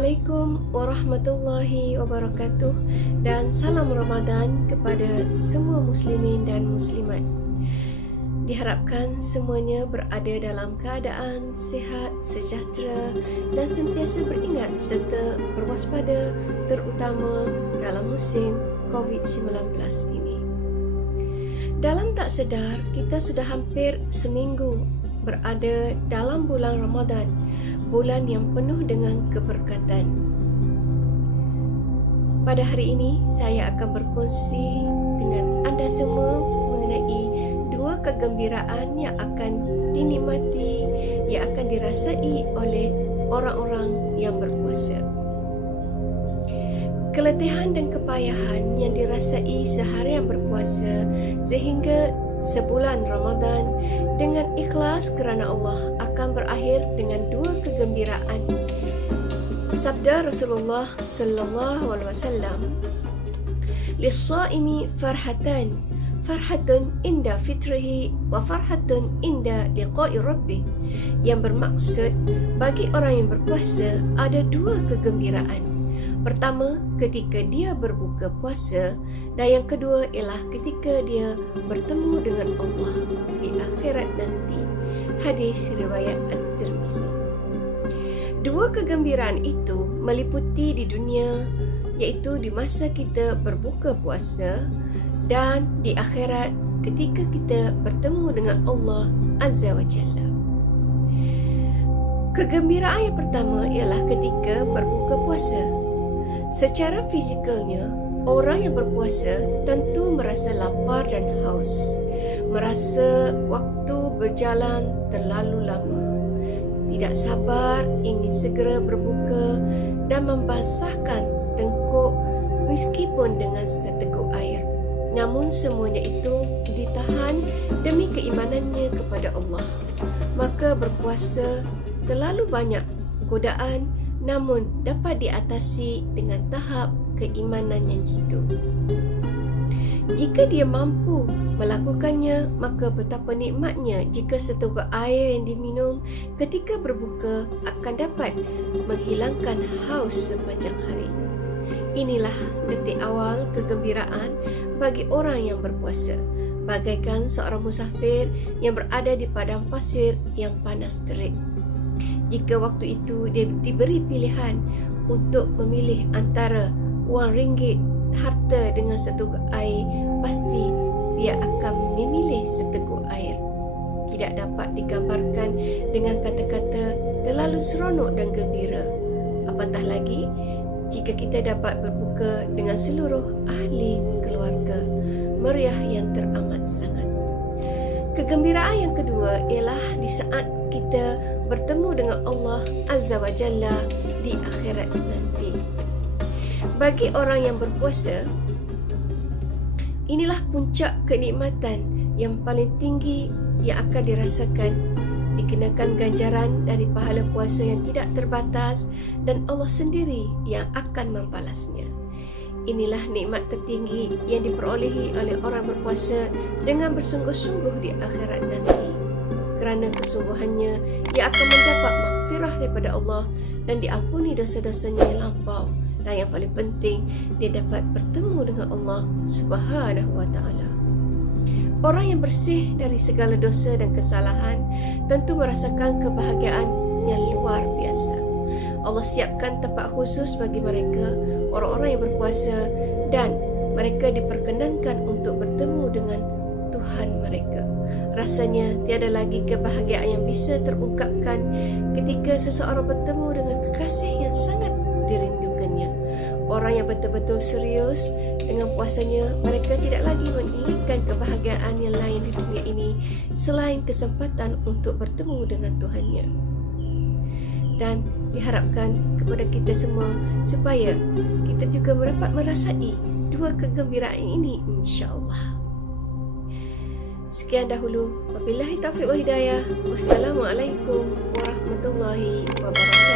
Assalamualaikum warahmatullahi wabarakatuh dan salam Ramadan kepada semua muslimin dan muslimat. Diharapkan semuanya berada dalam keadaan sihat, sejahtera dan sentiasa beringat serta berwaspada terutama dalam musim COVID-19 ini. Dalam tak sedar, kita sudah hampir seminggu berada dalam bulan Ramadan, bulan yang penuh dengan keberkatan. Pada hari ini, saya akan berkongsi dengan anda semua mengenai dua kegembiraan yang akan dinikmati, yang akan dirasai oleh orang-orang yang berpuasa. Keletihan dan kepayahan yang dirasai seharian berpuasa sehingga sebulan Ramadan dengan ikhlas kerana Allah akan berakhir dengan dua kegembiraan. Sabda Rasulullah sallallahu alaihi wasallam, "Lis-shaimi farhatan, farhatun inda fitrihi wa farhatun inda liqa'i rabbih." Yang bermaksud bagi orang yang berpuasa ada dua kegembiraan. Pertama, ketika dia berbuka puasa, dan yang kedua ialah ketika dia bertemu dengan Allah di akhirat nanti. Hadis riwayat At-Tirmizi. Dua kegembiraan itu meliputi di dunia, iaitu di masa kita berbuka puasa, dan di akhirat ketika kita bertemu dengan Allah Azza wa Jalla. Kegembiraan yang pertama ialah ketika berbuka puasa. Secara fizikalnya, orang yang berpuasa tentu merasa lapar dan haus, merasa waktu berjalan terlalu lama, tidak sabar ingin segera berbuka dan membasahkan tengkuk meskipun dengan seteguk air. Namun semuanya itu ditahan demi keimanannya kepada Allah. Maka berpuasa terlalu banyak godaan, namun dapat diatasi dengan tahap keimanan yang jitu. Jika dia mampu melakukannya, maka betapa nikmatnya jika seteguk air yang diminum ketika berbuka akan dapat menghilangkan haus sepanjang hari. Inilah detik awal kegembiraan bagi orang yang berpuasa, bagaikan seorang musafir yang berada di padang pasir yang panas terik. Jika waktu itu dia diberi pilihan untuk memilih antara wang ringgit, harta dengan seteguk air, pasti dia akan memilih seteguk air. Tidak dapat digambarkan dengan kata-kata terlalu seronok dan gembira. Apatah lagi jika kita dapat berbuka dengan seluruh ahli keluarga, meriah yang teramat sangat. Kegembiraan yang kedua ialah di saat kita bertemu dengan Allah Azza wa Jalla di akhirat nanti. Bagi orang yang berpuasa, inilah puncak kenikmatan yang paling tinggi yang akan dirasakan, dikenakan ganjaran dari pahala puasa yang tidak terbatas dan Allah sendiri yang akan membalasnya. Inilah nikmat tertinggi yang diperolehi oleh orang berpuasa dengan bersungguh-sungguh di akhirat nanti. Kerana kesungguhannya, ia akan mendapat maghfirah daripada Allah dan diampuni dosa-dosanya yang lampau. Dan yang paling penting, dia dapat bertemu dengan Allah Subhanahu wa Ta'ala. Orang yang bersih dari segala dosa dan kesalahan tentu merasakan kebahagiaan yang luar biasa. Allah siapkan tempat khusus bagi mereka, orang-orang yang berpuasa, dan mereka diperkenankan untuk bertemu dengan Tuhan mereka. Rasanya tiada lagi kebahagiaan yang bisa terungkapkan ketika seseorang bertemu dengan kekasih yang sangat dirindukannya. Orang yang betul-betul serius dengan puasanya, mereka tidak lagi menginginkan kebahagiaan yang lain di dunia ini selain kesempatan untuk bertemu dengan Tuhannya. Dan diharapkan kepada kita semua supaya kita juga dapat merasai dua kegembiraan ini, insya-Allah. Sekian dahulu. Wabillahi taufiq wa hidayah. Wassalamualaikum warahmatullahi wabarakatuh.